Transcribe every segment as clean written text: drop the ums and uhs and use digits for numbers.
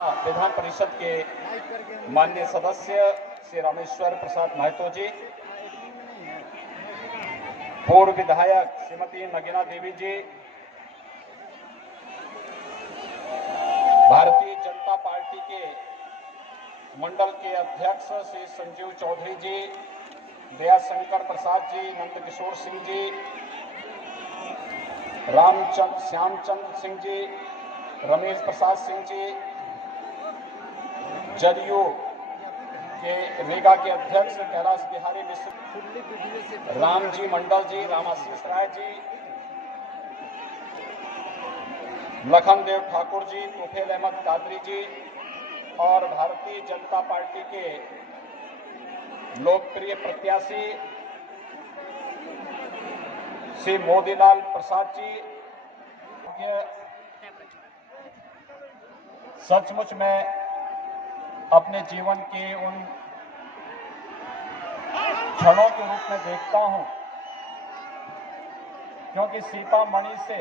विधान परिषद के माननीय सदस्य श्री रामेश्वर प्रसाद महतो जी, पूर्व विधायक श्रीमती नगीना देवी जी, भारतीय जनता पार्टी के मंडल के अध्यक्ष श्री संजीव चौधरी जी, दयाशंकर प्रसाद जी, नंदकिशोर सिंह जी, श्यामचंद्र सिंह जी, रमेश प्रसाद सिंह जी, जदयू के रेगा के अध्यक्ष कैलाश बिहारी मिश्र, राम जी मंडल जी, रामाशीष राय जी, लखन देव ठाकुर जी, तोफेल अहमद कादरी जी और भारतीय जनता पार्टी के लोकप्रिय प्रत्याशी श्री मोदीलाल प्रसाद जी। सचमुच में अपने जीवन के उन क्षणों के रूप में देखता हूं, क्योंकि सीतामढ़ी से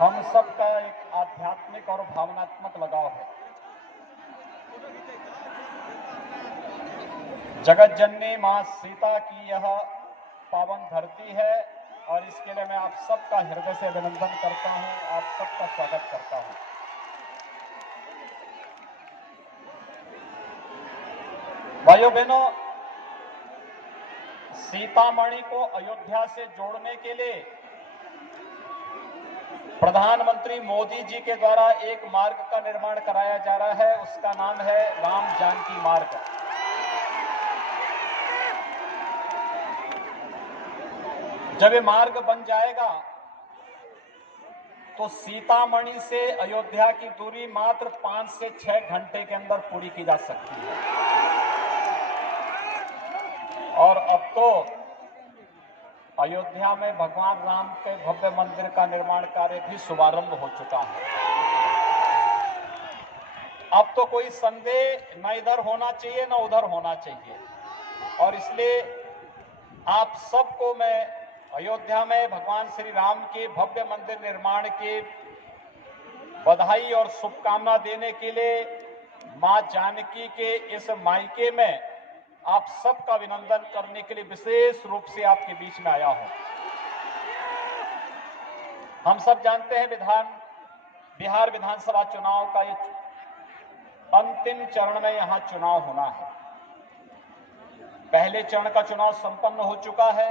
हम सबका एक आध्यात्मिक और भावनात्मक लगाव है। जगत जननी मां सीता की यह पावन धरती है और इसके लिए मैं आप सबका हृदय से अभिनंदन करता हूं, आप सबका स्वागत करता हूं। भाइयों बहनों, सीतामढ़ी को अयोध्या से जोड़ने के लिए प्रधानमंत्री मोदी जी के द्वारा एक मार्ग का निर्माण कराया जा रहा है। उसका नाम है राम जानकी मार्ग। जब ये मार्ग बन जाएगा तो सीतामढ़ी से अयोध्या की दूरी मात्र 5 से 6 घंटे के अंदर पूरी की जा सकती है। और अब तो अयोध्या में भगवान राम के भव्य मंदिर का निर्माण कार्य भी शुभारंभ हो चुका है। अब तो कोई संदेह न इधर होना चाहिए न उधर होना चाहिए, और इसलिए आप सबको मैं अयोध्या में भगवान श्री राम के भव्य मंदिर निर्माण के बधाई और शुभकामना देने के लिए मां जानकी के इस मायके में आप सबका अभिनंदन करने के लिए विशेष रूप से आपके बीच में आया हूं। हम सब जानते हैं बिहार विधानसभा चुनाव का ये अंतिम चरण में यहां चुनाव होना है। पहले चरण का चुनाव संपन्न हो चुका है,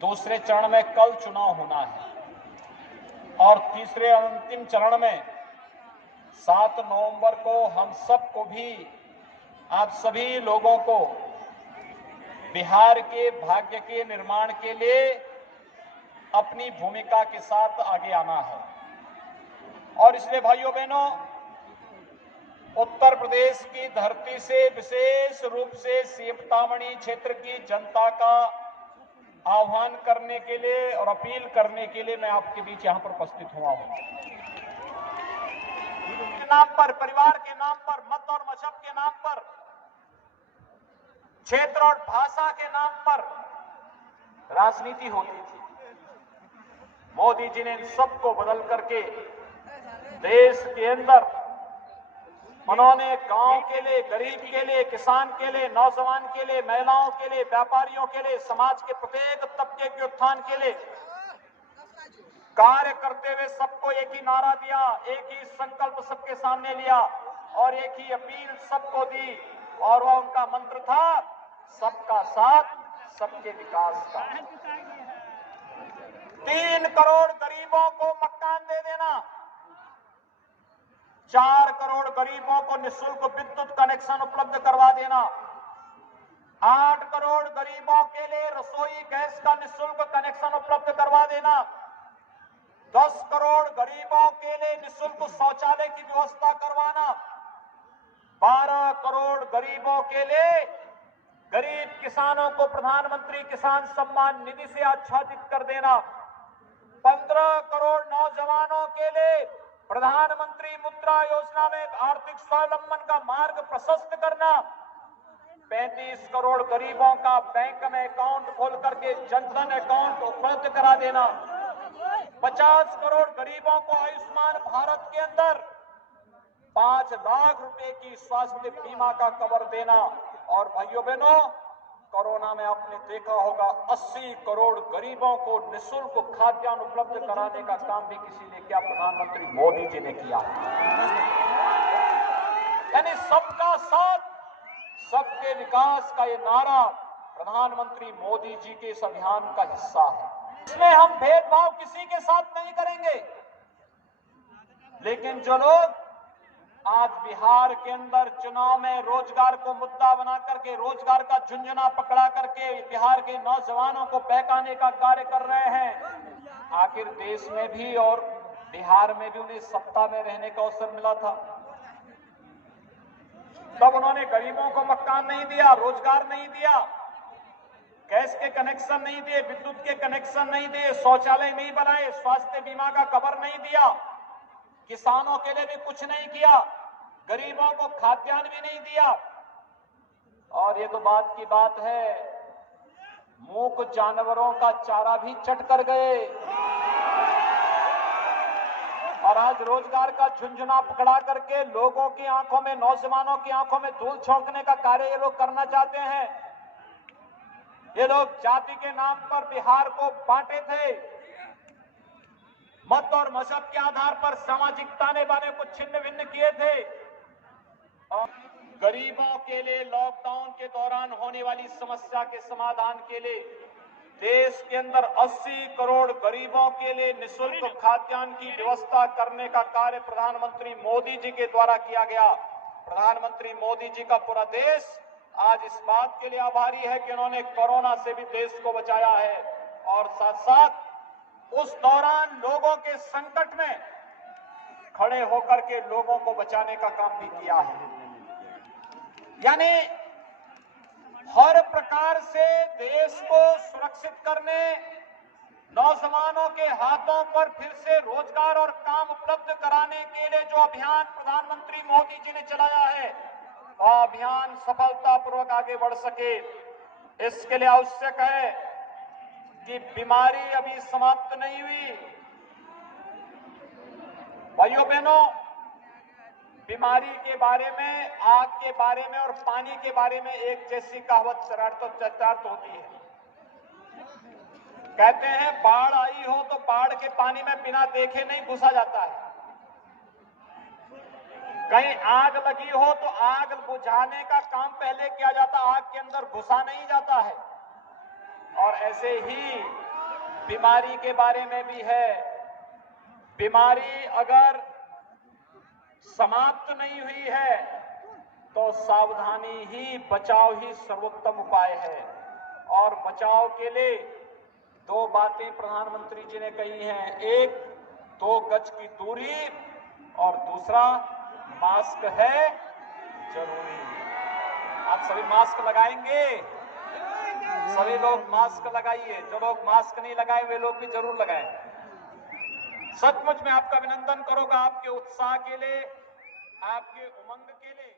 दूसरे चरण में कल चुनाव होना है और तीसरे अंतिम चरण में 7 नवंबर को हम सबको भी, आप सभी लोगों को बिहार के भाग्य के निर्माण के लिए अपनी भूमिका के साथ आगे आना है। और इसलिए भाइयों बहनों, उत्तर प्रदेश की धरती से विशेष रूप से सीतामढ़ी क्षेत्र की जनता का आह्वान करने के लिए और अपील करने के लिए मैं आपके बीच यहां पर उपस्थित हुआ हूं। नाम पर, परिवार के नाम पर, मत और मजहब के नाम पर, क्षेत्र और भाषा के नाम पर राजनीति होती थी। मोदी जी ने इन सबको बदल करके देश के अंदर उन्होंने गांव के लिए, गरीब के लिए, किसान के लिए, नौजवान के लिए, महिलाओं के लिए, व्यापारियों के लिए, समाज के प्रत्येक तबके के उत्थान के लिए कार्य करते हुए सबको एक ही नारा दिया, एक ही संकल्प सबके सामने लिया और एक ही अपील सबको दी, और वह उनका मंत्र था सबका साथ सबके विकास का। 3 करोड़ गरीबों को मकान दे देना, 4 करोड़ गरीबों को निःशुल्क विद्युत कनेक्शन उपलब्ध करवा देना, 8 करोड़ गरीबों के लिए रसोई गैस का निःशुल्क कनेक्शन उपलब्ध करवा देना, 10 करोड़ गरीबों के लिए निःशुल्क शौचालय की व्यवस्था करवाना, 12 करोड़ गरीबों के लिए गरीब किसानों को प्रधानमंत्री किसान सम्मान निधि से आच्छादित कर देना, 15 करोड़ नौजवानों के लिए प्रधानमंत्री मुद्रा योजना में आर्थिक स्वावलंबन का मार्ग प्रशस्त करना, 35 करोड़ गरीबों का बैंक में अकाउंट खोल करके जनधन अकाउंट उपलब्ध करा देना, 50 करोड़ गरीबों को आयुष्मान भारत के अंदर 5 लाख रुपए की स्वास्थ्य बीमा का कवर देना। और भाइयों बहनों, कोरोना में आपने देखा होगा 80 करोड़ गरीबों को निःशुल्क खाद्यान्न उपलब्ध कराने का काम भी किसी ने किया, प्रधानमंत्री मोदी जी ने किया। यानी सबका साथ सबके विकास का ये नारा प्रधानमंत्री मोदी जी के इस अभियान का हिस्सा है। इसमें हम भेदभाव किसी के साथ नहीं करेंगे, लेकिन जो लोग आज बिहार के अंदर चुनाव में रोजगार को मुद्दा बना करके, रोजगार का झुंझुना पकड़ा करके बिहार के नौजवानों को बहकाने का कार्य कर रहे हैं, आखिर देश में भी और बिहार में भी उन्हें सत्ता में रहने का अवसर मिला था, तब उन्होंने गरीबों को मकान नहीं दिया, रोजगार नहीं दिया, गैस के कनेक्शन नहीं दिए, विद्युत के कनेक्शन नहीं दिए, शौचालय नहीं बनाए, स्वास्थ्य बीमा का कवर नहीं दिया, किसानों के लिए भी कुछ नहीं किया, गरीबों को खाद्यान्न भी नहीं दिया। और ये तो बात की बात है, मूक जानवरों का चारा भी चट कर गए। और आज रोजगार का झुंझुना पकड़ा करके लोगों की आंखों में, नौजवानों की आंखों में धूल झोंकने का कार्य ये लोग करना चाहते हैं। ये लोग जाति के नाम पर बिहार को बांटे थे, मत और मजहब के आधार पर सामाजिक ताने बाने को छिन्न भिन्न किए थे। और गरीबों के लिए लॉकडाउन के दौरान होने वाली समस्या के समाधान के लिए देश के अंदर 80 करोड़ गरीबों के लिए निःशुल्क खाद्यान्न की व्यवस्था करने का कार्य प्रधानमंत्री मोदी जी के द्वारा किया गया। प्रधानमंत्री मोदी जी का पूरा देश आज इस बात के लिए आभारी है कि उन्होंने कोरोना से भी देश को बचाया है, और साथ साथ उस दौरान लोगों के संकट में खड़े होकर के लोगों को बचाने का काम भी किया है। यानी हर प्रकार से देश को सुरक्षित करने, नौजवानों के हाथों पर फिर से रोजगार और काम उपलब्ध कराने के लिए जो अभियान प्रधानमंत्री मोदी जी ने चलाया है, वह अभियान सफलतापूर्वक आगे बढ़ सके, इसके लिए आवश्यक है कि बीमारी अभी समाप्त नहीं हुई। भाइयों बहनों, बीमारी के बारे में, आग के बारे में और पानी के बारे में एक जैसी कहावत चर्चार्थ होती है। कहते हैं बाढ़ आई हो तो बाढ़ के पानी में बिना देखे नहीं घुसा जाता है, कहीं आग लगी हो तो आग बुझाने का काम पहले किया जाता, आग के अंदर घुसा नहीं जाता है। और ऐसे ही बीमारी के बारे में भी है। बीमारी अगर समाप्त नहीं हुई है तो सावधानी ही, बचाव ही सर्वोत्तम उपाय है। और बचाव के लिए दो बातें प्रधानमंत्री जी ने कही हैं, एक 2 गज की दूरी और दूसरा मास्क है जरूरी। आप सभी मास्क लगाएंगे? सभी लोग मास्क लगाइए, जो लोग मास्क नहीं लगाए वे लोग भी जरूर लगाएं। सचमुच में आपका अभिनंदन करूंगा आपके उत्साह के लिए, आपके उमंग के लिए।